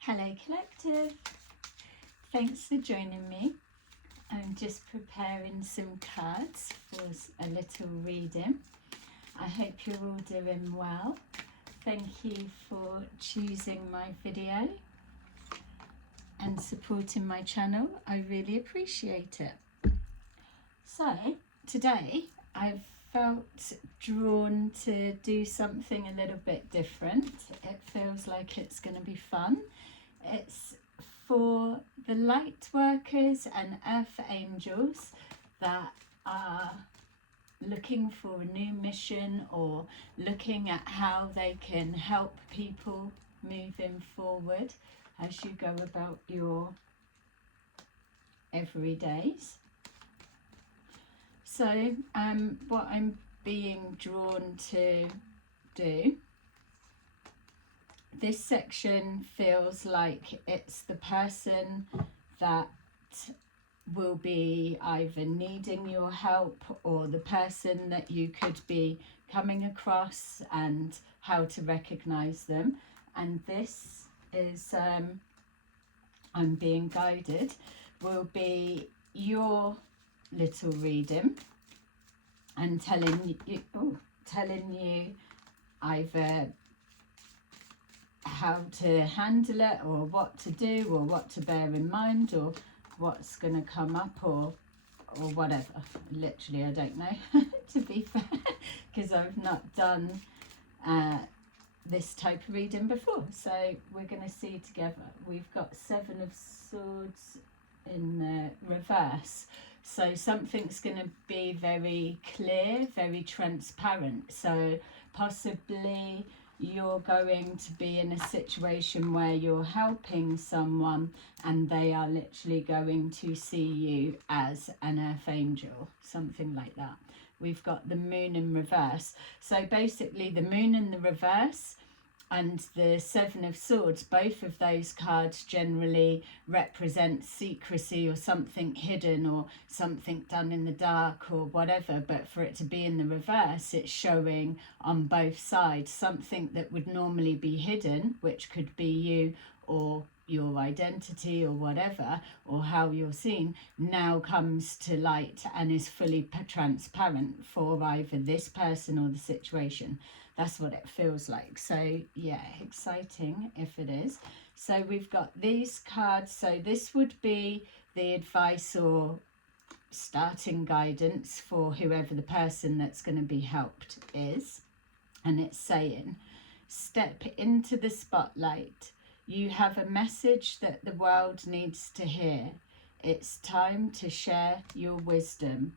Hello Collective, thanks for joining me. I'm just preparing some cards for a little reading. I hope you're all doing well. Thank you for choosing my video and supporting my channel. I really appreciate it. So today I've felt drawn to do something a little bit different. It feels like it's going to be fun. It's for the Lightworkers and Earth Angels that are looking for a new mission or looking at how they can help people moving forward as you go about your everydays. So what I'm being drawn to do, this section feels like it's the person that will be either needing your help or the person that you could be coming across and how to recognize them. And this is, I'm being guided, will be your little reading and telling you either how to handle it or what to do or what to bear in mind or what's going to come up or whatever. Literally, I don't know, to be fair, because I've not done this type of reading before. So we're going to see together. We've got 7 of Swords in the reverse. So something's going to be very clear, very transparent. So possibly you're going to be in a situation where you're helping someone and they are literally going to see you as an earth angel, something like that. We've got the moon in reverse. So basically the moon in the reverse and the 7 of Swords, both of those cards generally represent secrecy or something hidden or something done in the dark or whatever. But for it to be in the reverse, it's showing on both sides something that would normally be hidden, which could be you or your identity or whatever, or how you're seen, now comes to light and is fully transparent for either this person or the situation. That's what it feels like. So yeah, exciting if it is. So we've got these cards. So this would be the advice or starting guidance for whoever the person that's going to be helped is. And it's saying, step into the spotlight. You have a message that the world needs to hear. It's time to share your wisdom.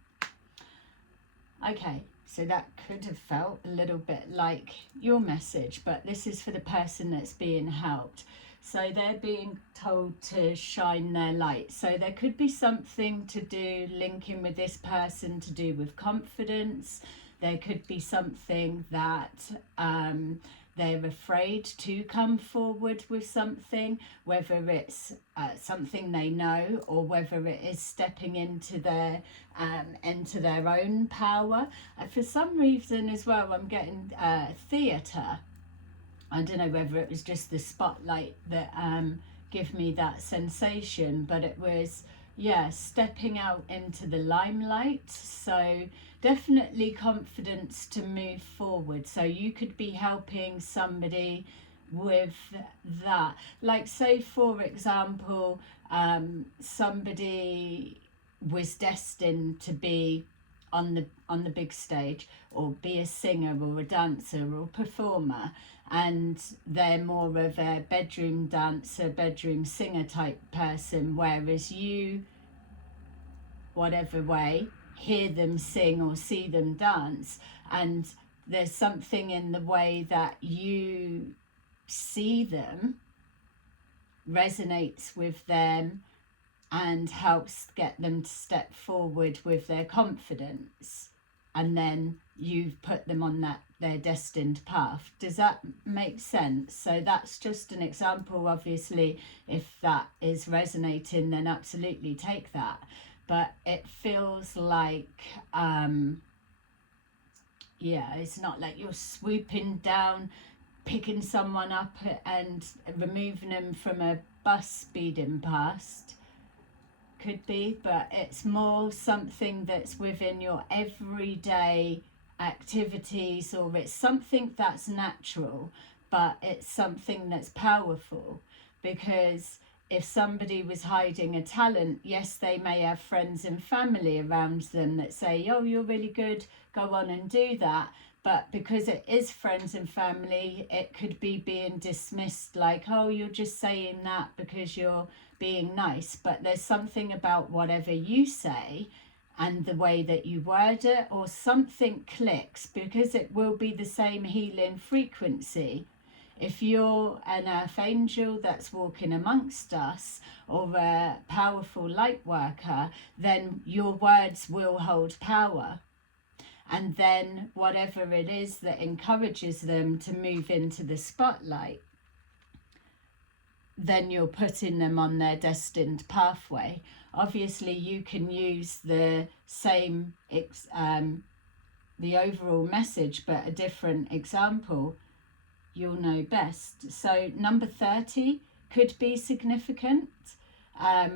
Okay, so that could have felt a little bit like your message, but this is for the person that's being helped. So they're being told to shine their light. So there could be something to do, linking with this person, to do with confidence. There could be something that they're afraid to come forward with something, whether it's something they know or whether it is stepping into their own power. For some reason as well, I'm getting theatre. I don't know whether it was just the spotlight that gave me that sensation, but it was, yeah, stepping out into the limelight. So definitely confidence to move forward. So you could be helping somebody with that. Like say, for example, somebody was destined to be on the big stage or be a singer or a dancer or performer, and they're more of a bedroom dancer, bedroom singer type person, whereas you, whatever way, hear them sing or see them dance, and there's something in the way that you see them resonates with them and helps get them to step forward with their confidence, and then you've put them on their destined path. Does that make sense? So that's just an example. Obviously, if that is resonating, then absolutely take that. But it feels like yeah, it's not like you're swooping down picking someone up and removing them from a bus speeding past. Could be, but it's more something that's within your everyday activities, or it's something that's natural, but it's something that's powerful. Because if somebody was hiding a talent, yes, they may have friends and family around them that say, oh, you're really good, go on and do that. But because it is friends and family, it could be being dismissed like, oh, you're just saying that because you're being nice. But there's something about whatever you say and the way that you word it, or something clicks, because it will be the same healing frequency. If you're an earth angel that's walking amongst us, or a powerful light worker, then your words will hold power. And then whatever it is that encourages them to move into the spotlight, then you're putting them on their destined pathway. Obviously, you can use the same, the overall message, but a different example. You'll know best. So number 30 could be significant. I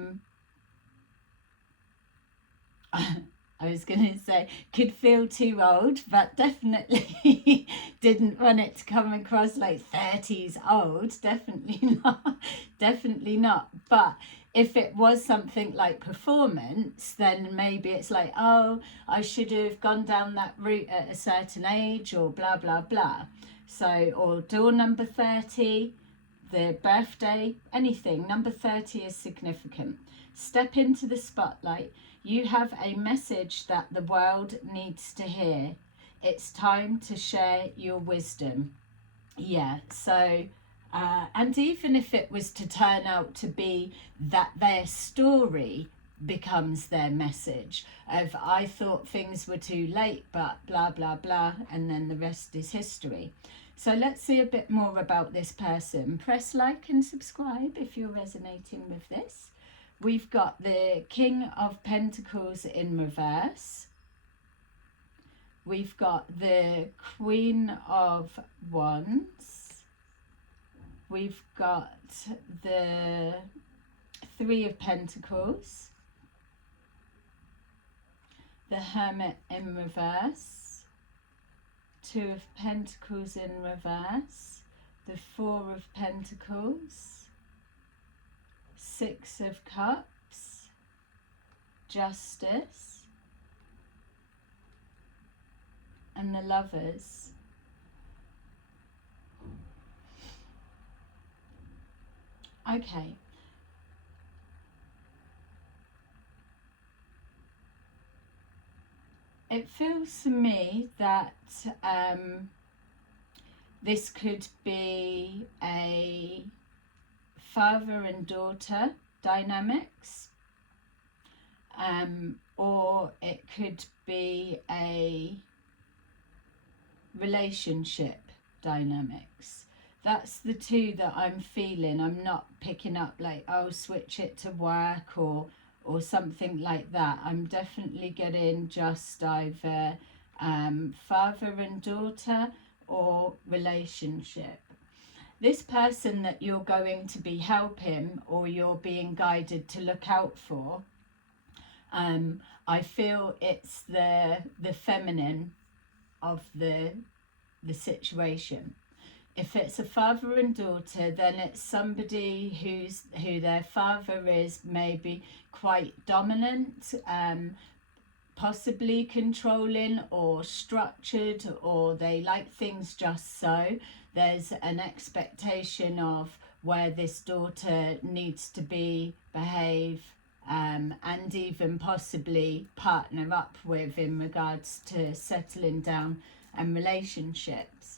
was going to say could feel too old, but definitely didn't want it to come across like 30s old. Definitely not. Definitely not. But if it was something like performance, then maybe it's like, oh, I should have gone down that route at a certain age, or blah, blah, blah. So, or door number 30, the birthday, anything. Number 30 is significant. Step into the spotlight. You have a message that the world needs to hear. It's time to share your wisdom. Yeah, so, and even if it was to turn out to be that their story becomes their message of, I thought things were too late, but blah, blah, blah, and then the rest is history. So let's see a bit more about this person. Press like and subscribe if you're resonating with this. We've got the King of Pentacles in reverse. We've got the Queen of Wands. We've got the Three of Pentacles. The Hermit in reverse. Two of Pentacles in reverse. The Four of Pentacles. Six of Cups, Justice, and the Lovers. Okay. It feels to me that this could be a father and daughter dynamics, or it could be a relationship dynamics. That's the two that I'm feeling. I'm not picking up like, oh, switch it to work or something like that. I'm definitely getting just either father and daughter or relationship. This person that you're going to be helping, or you're being guided to look out for, I feel it's the feminine of the situation. If it's a father and daughter, then it's somebody who their father is maybe quite dominant, possibly controlling or structured, or they like things just so. There's an expectation of where this daughter needs to be, behave, and even possibly partner up with in regards to settling down and relationships.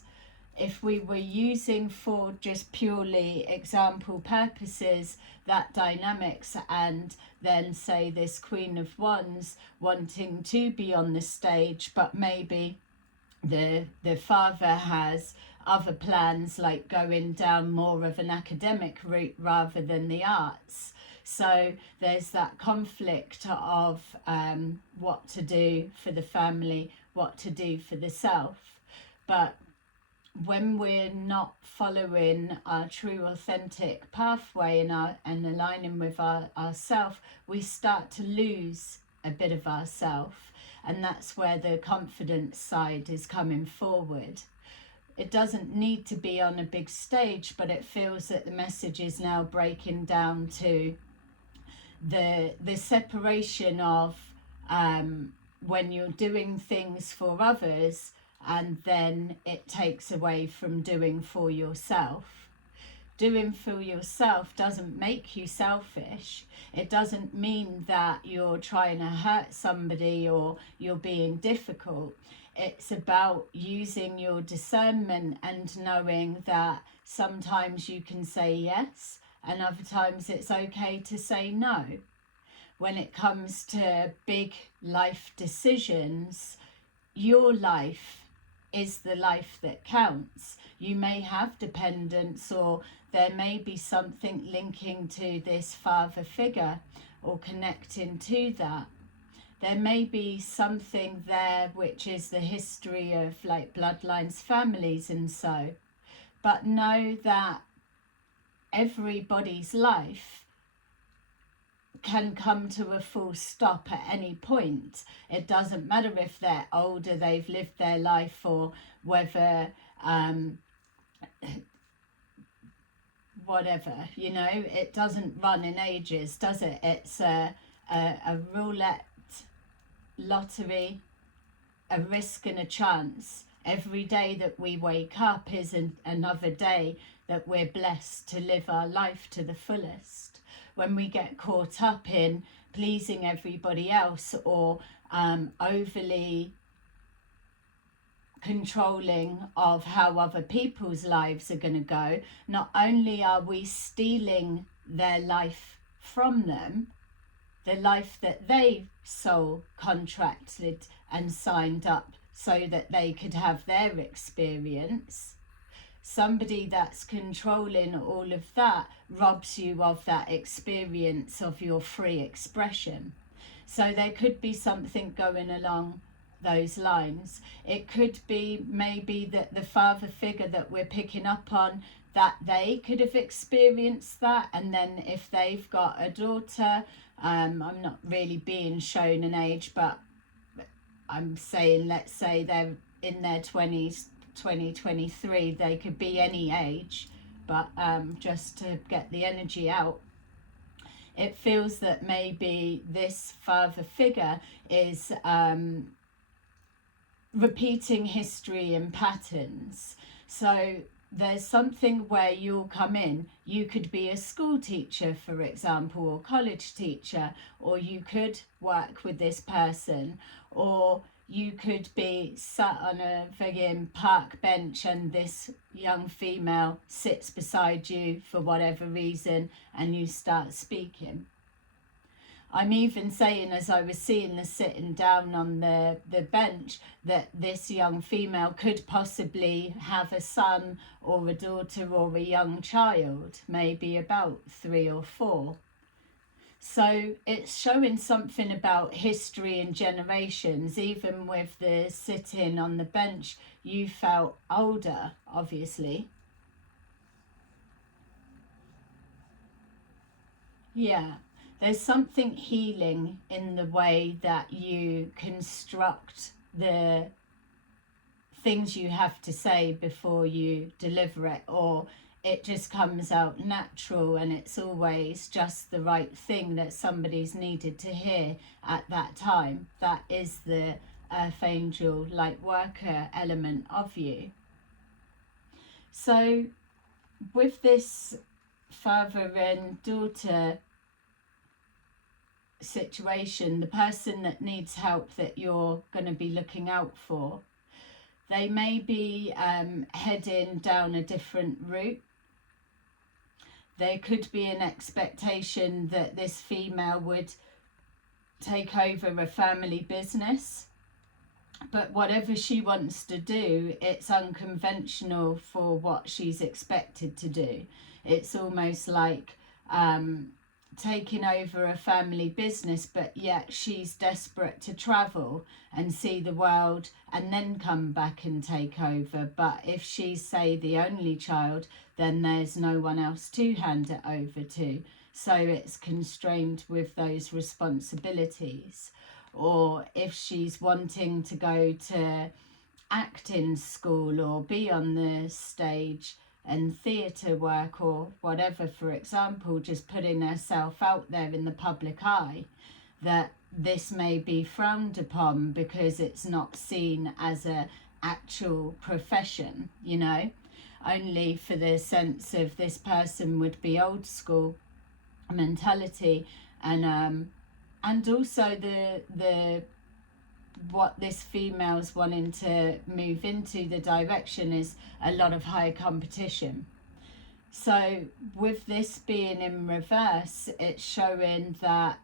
If we were using for just purely example purposes that dynamics, and then say this Queen of Wands wanting to be on the stage, but maybe the father has other plans, like going down more of an academic route rather than the arts. So there's that conflict of what to do for the family, what to do for the self. But when we're not following our true authentic pathway and aligning with ourself, we start to lose a bit of ourself, and that's where the confidence side is coming forward. It doesn't need to be on a big stage, but it feels that the message is now breaking down to the separation of when you're doing things for others and then it takes away from doing for yourself. Doing for yourself doesn't make you selfish. It doesn't mean that you're trying to hurt somebody or you're being difficult. It's about using your discernment and knowing that sometimes you can say yes and other times it's okay to say no. When it comes to big life decisions, your life is the life that counts. You may have dependents, or there may be something linking to this father figure or connecting to that. There may be something there which is the history of like bloodlines, families and so. But know that everybody's life can come to a full stop at any point. It doesn't matter if they're older, they've lived their life, or whether whatever, you know, it doesn't run in ages, does it? It's a roulette lottery, a risk and a chance. Every day that we wake up is another day that we're blessed to live our life to the fullest. When we get caught up in pleasing everybody else or overly controlling of how other people's lives are going to go, not only are we stealing their life from them, the life that they soul contracted and signed up so that they could have their experience. Somebody that's controlling all of that robs you of that experience of your free expression. So there could be something going along those lines. It could be maybe that the father figure that we're picking up on, that they could have experienced that, and then if they've got a daughter, I'm not really being shown an age, but I'm saying, let's say they're in their 20s, 23, they could be any age, but just to get the energy out, it feels that maybe this father figure is repeating history and patterns. So there's something where you'll come in, you could be a school teacher, for example, or college teacher, or you could work with this person, or you could be sat on a friggin' park bench and this young female sits beside you for whatever reason and you start speaking. I'm even saying, as I was seeing the sitting down on the bench, that this young female could possibly have a son or a daughter or a young child, maybe about 3 or 4. So it's showing something about history and generations. Even with the sitting on the bench, you felt older, obviously. Yeah. There's something healing in the way that you construct the things you have to say before you deliver it, or it just comes out natural and it's always just the right thing that somebody's needed to hear at that time. That is the Earth Angel light worker element of you. So with this father and daughter situation, the person that needs help that you're going to be looking out for, they may be heading down a different route. There could be an expectation that this female would take over a family business, but whatever she wants to do, it's unconventional for what she's expected to do. It's almost like taking over a family business, but yet she's desperate to travel and see the world and then come back and take over. But if she's, say, the only child, then there's no one else to hand it over to. So it's constrained with those responsibilities. Or if she's wanting to go to acting school or be on the stage and theatre work or whatever, for example, just putting herself out there in the public eye, that this may be frowned upon because it's not seen as a actual profession, you know, only for the sense of this person would be old school mentality. And also the what this female's wanting to move into the direction is a lot of high competition. So with this being in reverse, it's showing that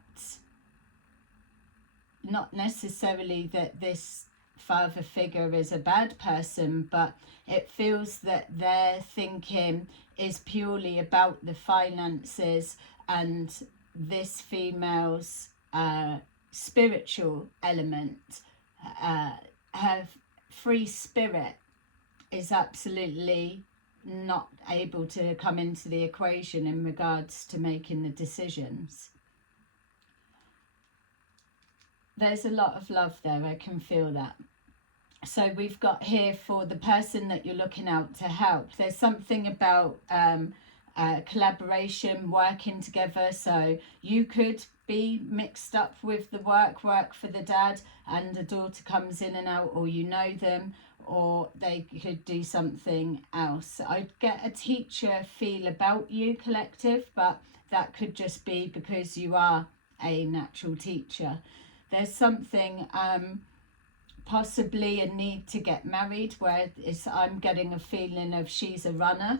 not necessarily that this father figure is a bad person, but it feels that their thinking is purely about the finances, and this female's spiritual element, her free spirit, is absolutely not able to come into the equation in regards to making the decisions. There's a lot of love there, I can feel that. So we've got here, for the person that you're looking out to help, there's something about collaboration, working together. So you could be mixed up with the work for the dad, and the daughter comes in and out, or you know them, or they could do something else. I'd get a teacher feel about you, collective, but that could just be because you are a natural teacher. There's something, possibly a need to get married, where I'm getting a feeling of she's a runner.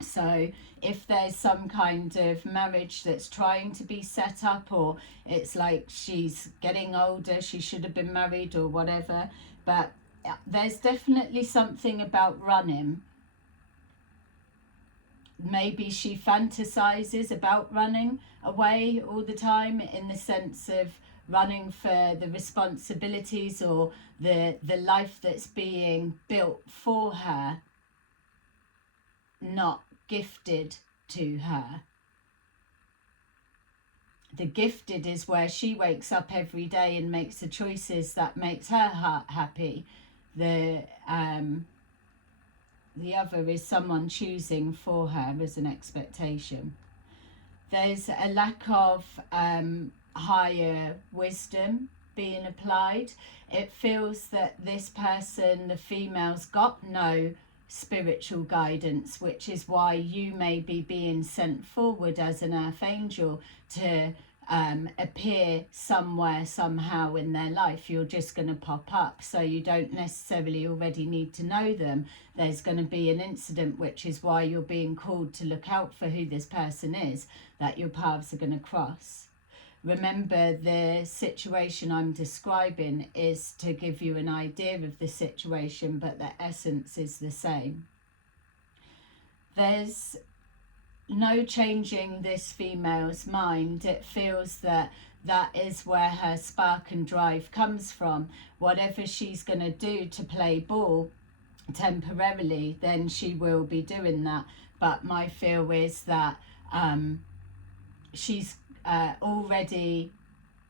So if there's some kind of marriage that's trying to be set up, or it's like she's getting older, she should have been married or whatever, but there's definitely something about running. Maybe she fantasizes about running away all the time, in the sense of running for the responsibilities or the life that's being built for her, not gifted to her. The gifted is where she wakes up every day and makes the choices that makes her heart happy. The other is someone choosing for her as an expectation. There's a lack of higher wisdom being applied. It feels that this person, the female's got no spiritual guidance, which is why you may be being sent forward as an earth angel to appear somewhere, somehow in their life. You're just going to pop up, so you don't necessarily already need to know them. There's going to be an incident, which is why you're being called to look out for who this person is, that your paths are going to cross. Remember, the situation I'm describing is to give you an idea of the situation, but the essence is the same. There's no changing this female's mind. It feels that that is where her spark and drive comes from. Whatever she's going to do to play ball temporarily, then she will be doing that. But my feel is that she's already,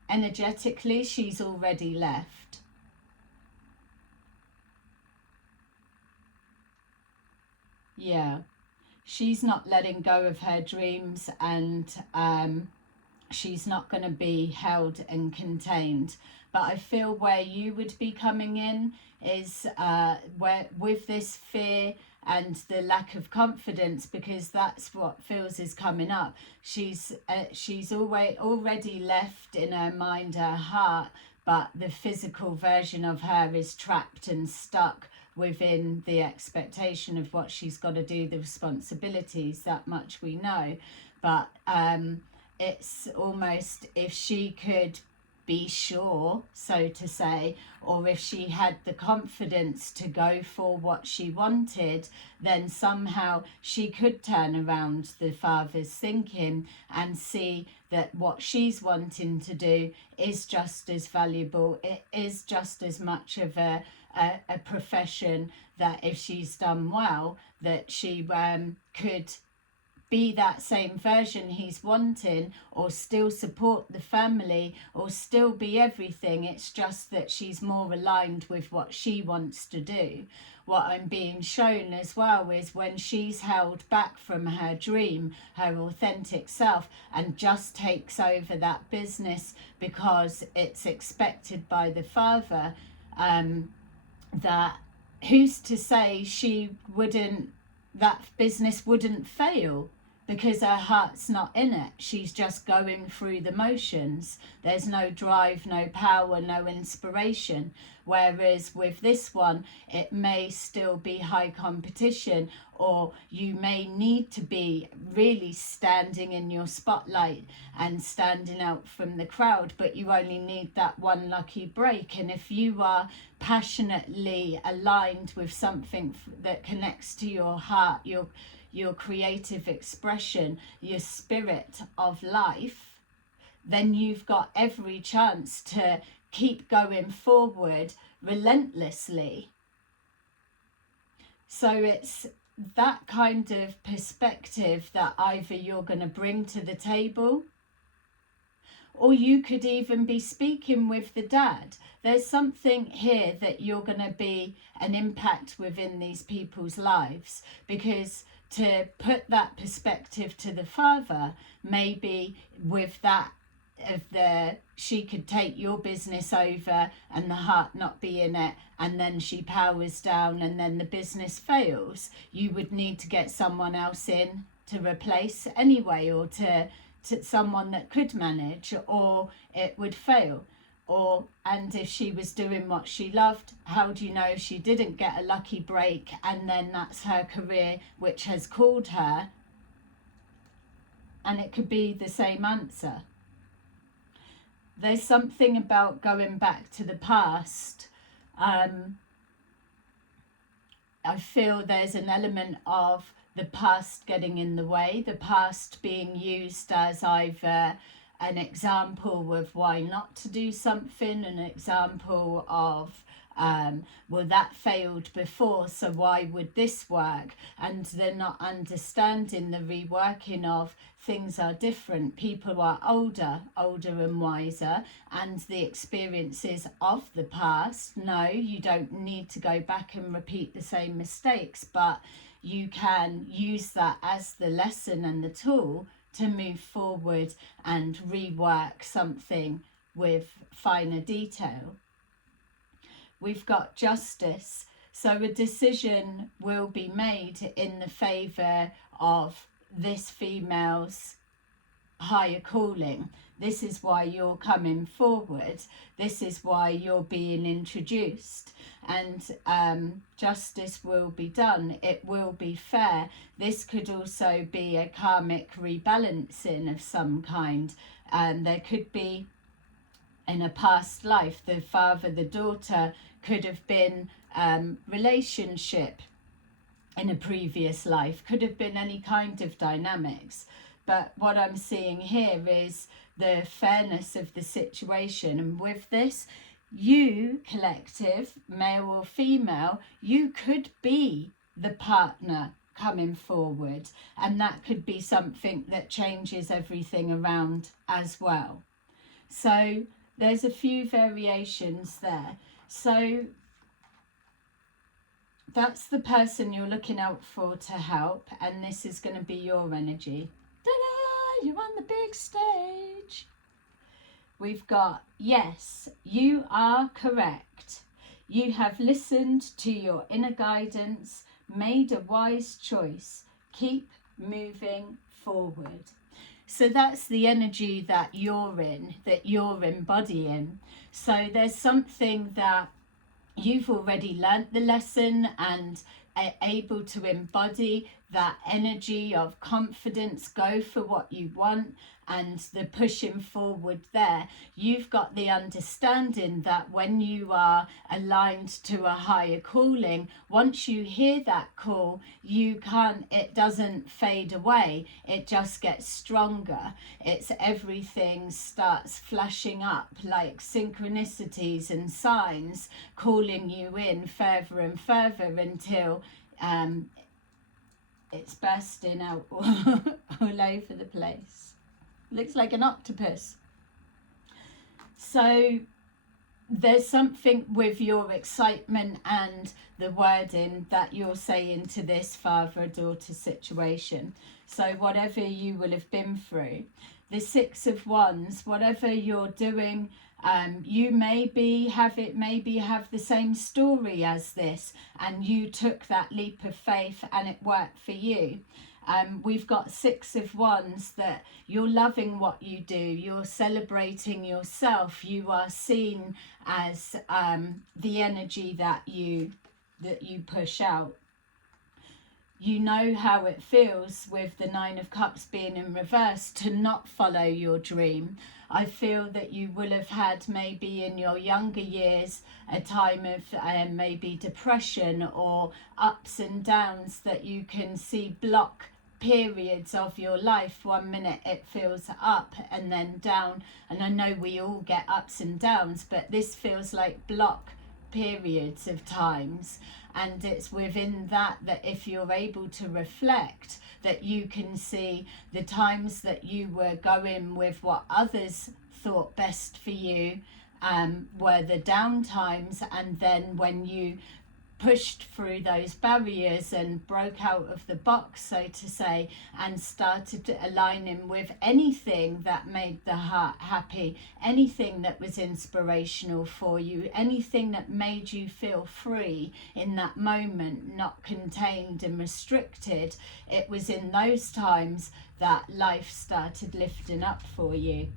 energetically, she's already left. Yeah, she's not letting go of her dreams, and she's not going to be held and contained. But I feel where you would be coming in is where, with this fear and the lack of confidence, because that's what feels is coming up. She's already left in her mind, her heart, but the physical version of her is trapped and stuck within the expectation of what she's got to do, the responsibilities. That much we know. But it's almost, if she could be sure, so to say, or if she had the confidence to go for what she wanted, then somehow she could turn around the father's thinking and see that what she's wanting to do is just as valuable. It is just as much of a profession that if she's done well, that she could be that same version he's wanting, or still support the family, or still be everything. It's just that she's more aligned with what she wants to do. What I'm being shown as well is when she's held back from her dream, her authentic self, and just takes over that business because it's expected by the father, that who's to say that business wouldn't fail, because her heart's not in it. She's just going through the motions. There's no drive, no power, no inspiration. Whereas with this one, it may still be high competition, or you may need to be really standing in your spotlight and standing out from the crowd, but you only need that one lucky break. And if you are passionately aligned with something that connects to your heart, your creative expression, your spirit of life, then you've got every chance to keep going forward relentlessly. So it's that kind of perspective that either you're going to bring to the table, or you could even be speaking with the dad. There's something here that you're going to be an impact within these people's lives, because to put that perspective to the father, maybe with that she could take your business over and the heart not be in it, and then she powers down and then the business fails. You would need to get someone else in to replace anyway, or to someone that could manage, or it would fail. And if she was doing what she loved, how do you know she didn't get a lucky break and then that's her career which has called her? And it could be the same answer. There's something about going back to the past. I feel there's an element of the past getting in the way, the past being used as either an example of why not to do something, an example of well, that failed before, so why would this work? And they're not understanding the reworking of things are different. People are older and wiser, and the experiences of the past, no, you don't need to go back and repeat the same mistakes, but you can use that as the lesson and the tool to move forward and rework something with finer detail. We've got justice, so a decision will be made in the favour of this female's higher calling. This is why you're coming forward. This is why you're being introduced. And justice will be done. It will be fair. This could also be a karmic rebalancing of some kind. And there could be, in a past life, the father, the daughter could have been relationship in a previous life, could have been any kind of dynamics. But what I'm seeing here is the fairness of the situation. And with this, you, collective, male or female, you could be the partner coming forward. And that could be something that changes everything around as well. So there's a few variations there. So that's the person you're looking out for to help. And this is going to be your energy. Ta-da! You're on the big stage. We've got, yes, you are correct. You have listened to your inner guidance, made a wise choice. Keep moving forward. So that's the energy that you're in, that you're embodying. So there's something that you've already learnt the lesson and are able to embody that energy of confidence, go for what you want, and the pushing forward there. You've got the understanding that when you are aligned to a higher calling, once you hear that call, it doesn't fade away, it just gets stronger. It's everything starts flashing up like synchronicities and signs, calling you in further and further until it's bursting out all over the place. Looks like an octopus. So there's something with your excitement and the wording that you're saying to this father-daughter situation. So whatever you will have been through, the Six of Wands, whatever you're doing, you maybe have the same story as this, and you took that leap of faith and it worked for you. We've got Six of Wands, that you're loving what you do, you're celebrating yourself, you are seen as the energy that you push out. You know how it feels with the Nine of Cups being in reverse to not follow your dream. I feel that you will have had maybe in your younger years a time of maybe depression or ups and downs that you can see block periods of your life. 1 minute it feels up and then down, and I know we all get ups and downs, but this feels like block periods of times. And it's within that if you're able to reflect, that you can see the times that you were going with what others thought best for you were the down times, and then when you pushed through those barriers and broke out of the box, so to say, and started aligning with anything that made the heart happy, anything that was inspirational for you, anything that made you feel free in that moment, not contained and restricted. It was in those times that life started lifting up for you.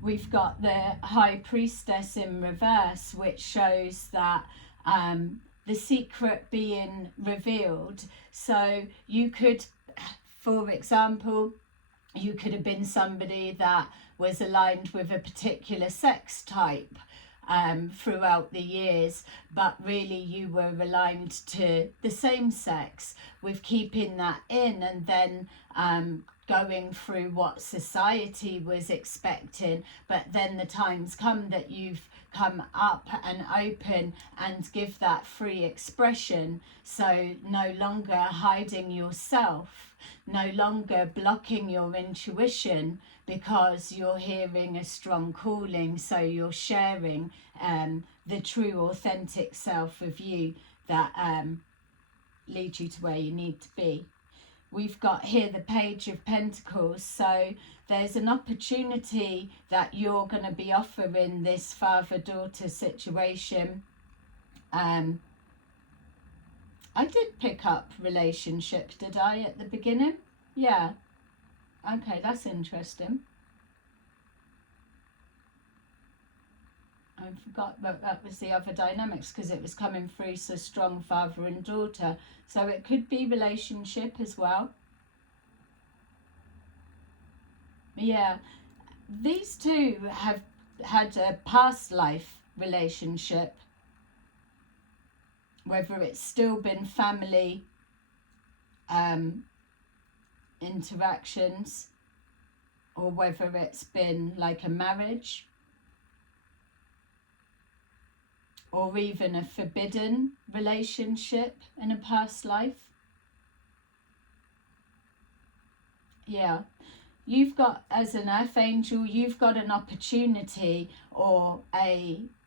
We've got the High Priestess in reverse, which shows that the secret being revealed. So you could, for example, you could have been somebody that was aligned with a particular sex type throughout the years, but really you were aligned to the same sex, with keeping that in, and then going through what society was expecting. But then the times come that you've come up and open and give that free expression, so no longer hiding yourself, no longer blocking your intuition because you're hearing a strong calling, so you're sharing the true authentic self of you that leads you to where you need to be. We've got here the Page of Pentacles, so there's an opportunity that you're going to be offering this father-daughter situation. I did pick up relationship, did I, at the beginning? Yeah. Okay, that's interesting. I forgot that was the other dynamics, because it was coming through so strong, father and daughter. So it could be relationship as well. Yeah, these two have had a past life relationship, whether it's still been family interactions, or whether it's been like a marriage, or even a forbidden relationship in a past life. Yeah, you've got, as an earth angel, you've got an opportunity or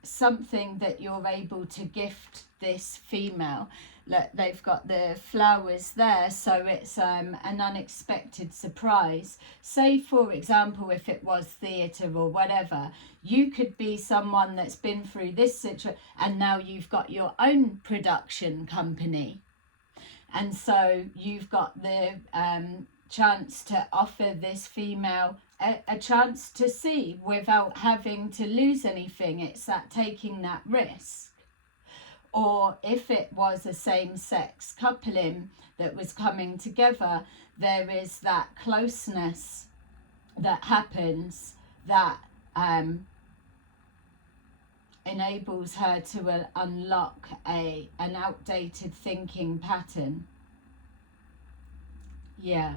something that you're able to gift this female. Look, they've got the flowers there, so it's an unexpected surprise. Say, for example, if it was theatre or whatever, you could be someone that's been through this situation and now you've got your own production company. And so you've got the chance to offer this female a chance to see without having to lose anything. It's that taking that risk. Or if it was a same-sex coupling that was coming together, there is that closeness that happens that enables her to unlock an outdated thinking pattern. Yeah,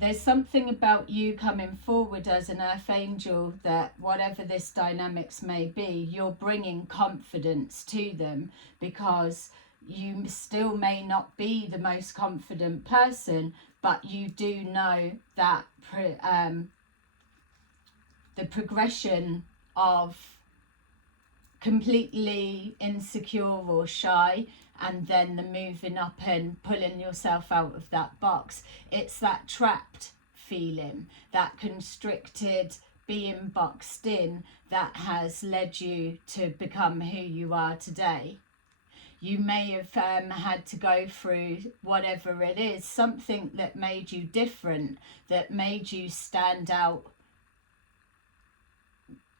there's something about you coming forward as an earth angel that whatever this dynamics may be, you're bringing confidence to them, because you still may not be the most confident person, but you do know that the progression of completely insecure or shy, and then the moving up and pulling yourself out of that box. It's that trapped feeling, that constricted, being boxed in, that has led you to become who you are today. You may have had to go through whatever it is, something that made you different, that made you stand out.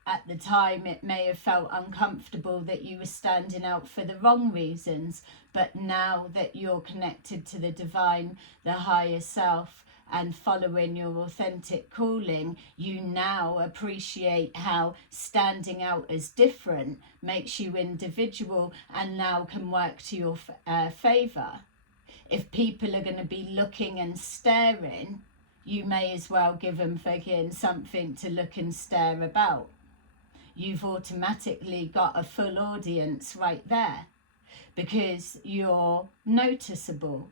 At the time, it may have felt uncomfortable that you were standing out for the wrong reasons, but now that you're connected to the divine, the higher self, and following your authentic calling, you now appreciate how standing out as different makes you individual, and now can work to your favour. If people are going to be looking and staring, you may as well give them something to look and stare about. You've automatically got a full audience right there because you're noticeable.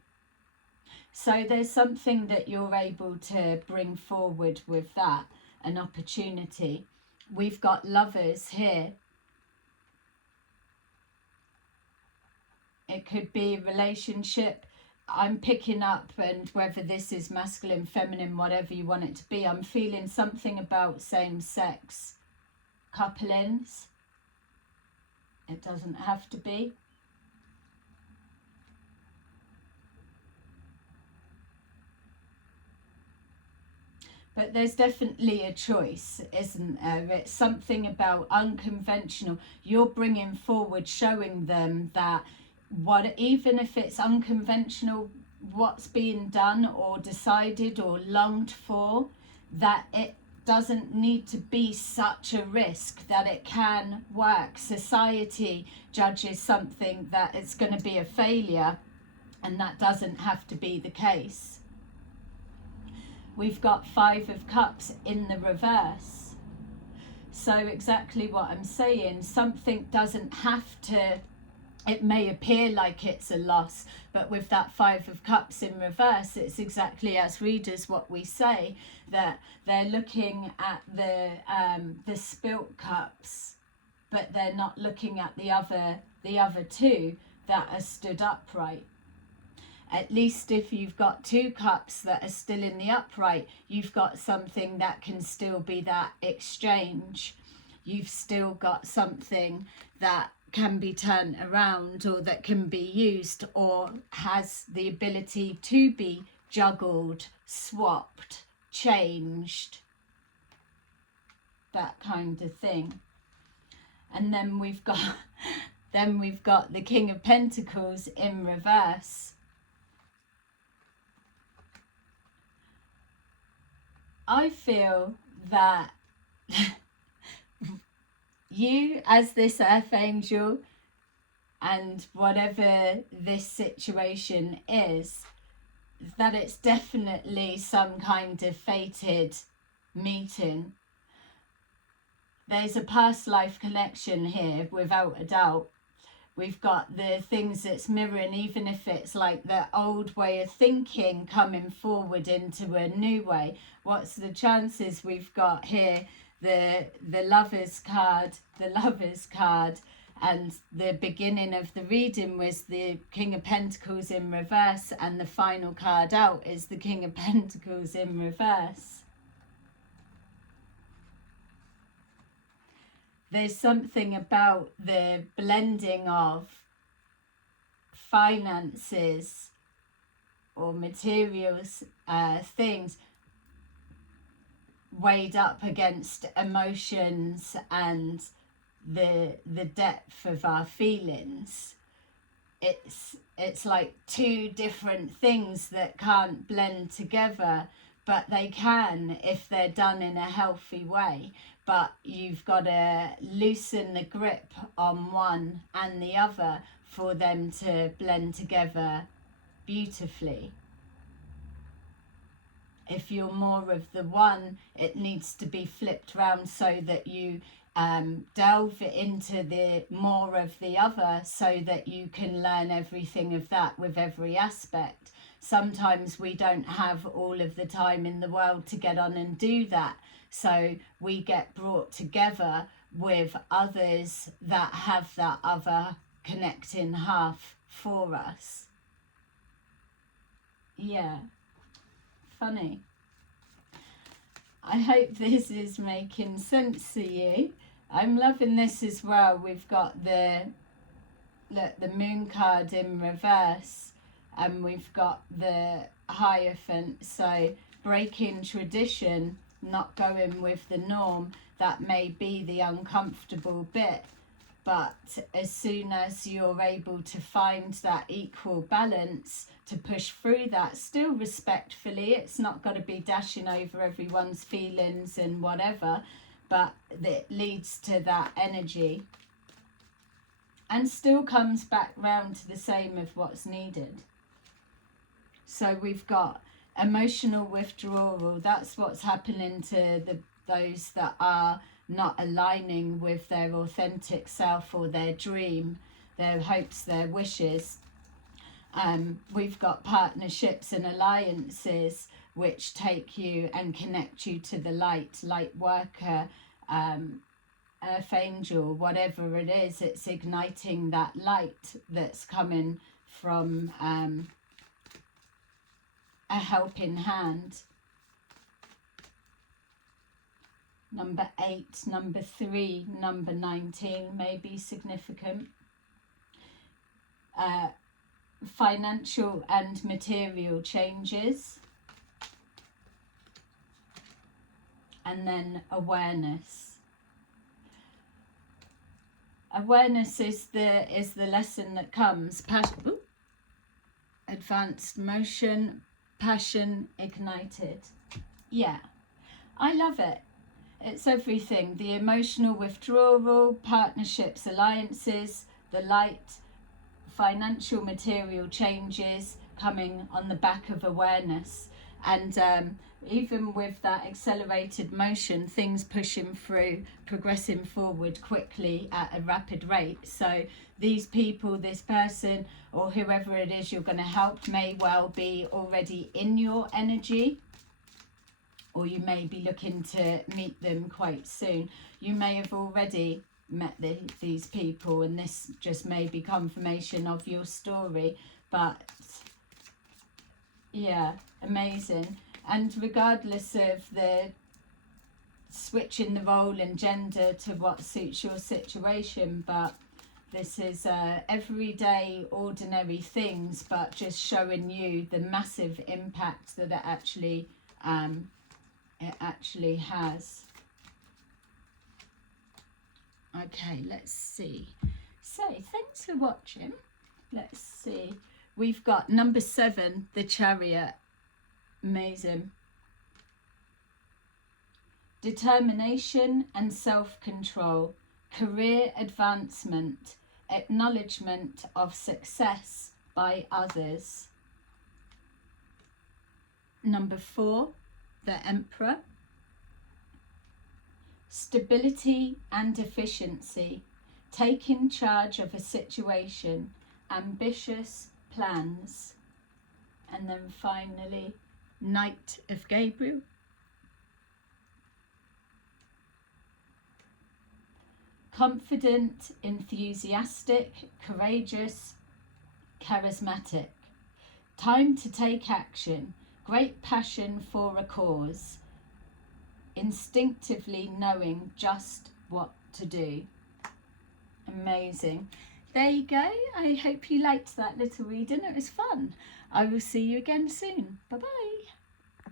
So there's something that you're able to bring forward with that, an opportunity. We've got lovers here. It could be a relationship. I'm picking up, and whether this is masculine, feminine, whatever you want it to be, I'm feeling something about same-sex couplings. It doesn't have to be. But there's definitely a choice, isn't there? It's something about unconventional. You're bringing forward, showing them that even if it's unconventional, what's being done or decided or longed for, that it doesn't need to be such a risk, that it can work. Society judges something that it's going to be a failure, and that doesn't have to be the case. We've got 5 of Cups in the reverse. So exactly what I'm saying, something doesn't have to, it may appear like it's a loss, but with that 5 of Cups in reverse, it's exactly as readers what we say, that they're looking at the spilt cups, but they're not looking at the other 2 that are stood upright. At least if you've got 2 cups that are still in the upright, you've got something that can still be that exchange. You've still got something that can be turned around, or that can be used, or has the ability to be juggled, swapped, changed, that kind of thing. And then we've got the King of Pentacles in reverse. I feel that you, as this earth angel, and whatever this situation is, that it's definitely some kind of fated meeting. There's a past life connection here, without a doubt. We've got the things that's mirroring, even if it's like the old way of thinking coming forward into a new way. What's the chances? We've got here the Lovers card, and the beginning of the reading was the King of Pentacles in reverse, and the final card out is the King of Pentacles in reverse. There's something about the blending of finances or materials, things, weighed up against emotions and the depth of our feelings. it's like two different things that can't blend together, but they can if they're done in a healthy way. But you've got to loosen the grip on one and the other for them to blend together beautifully. If you're more of the one, it needs to be flipped round so that you delve into the more of the other, so that you can learn everything of that with every aspect. Sometimes we don't have all of the time in the world to get on and do that, so we get brought together with others that have that other connecting half for us. Yeah, funny. I hope this is making sense to you. I'm loving this as well. We've got the moon card in reverse, and we've got the Hierophant. So breaking tradition, not going with the norm, that may be the uncomfortable bit. But as soon as you're able to find that equal balance, to push through that, still respectfully, it's not got to be dashing over everyone's feelings and whatever, but it leads to that energy and still comes back round to the same of what's needed. So we've got emotional withdrawal. That's what's happening to those that are not aligning with their authentic self or their dream, their hopes, their wishes. We've got partnerships and alliances which take you and connect you to the light worker, earth angel, whatever it is. It's igniting that light that's coming from a helping hand. Number 8, number 3, number 19 may be significant. Financial and material changes. And then awareness. Awareness is the lesson that comes. Advanced motion, passion ignited. Yeah, I love it. It's everything. The emotional withdrawal, partnerships, alliances, the light, financial material changes coming on the back of awareness. And even with that accelerated motion, things pushing through, progressing forward quickly at a rapid rate. So these people, this person, or whoever it is you're going to help may well be already in your energy, or you may be looking to meet them quite soon. You may have already met these people, and this just may be confirmation of your story. But yeah, amazing. And regardless of the switching the role and gender to what suits your situation, but this is everyday ordinary things, but just showing you the massive impact that it actually has. Okay, let's see. So thanks for watching. Let's see. We've got number 7, the Chariot. Amazing. Determination and self-control, career advancement, acknowledgement of success by others. Number 4, the Emperor. Stability and efficiency, taking charge of a situation, ambitious plans. And then finally, Knight of Gabriel. Confident, enthusiastic, courageous, charismatic. Time to take action, great passion for a cause. Instinctively knowing just what to do. Amazing. There you go. I hope you liked that little reading. It was fun. I will see you again soon. Bye bye.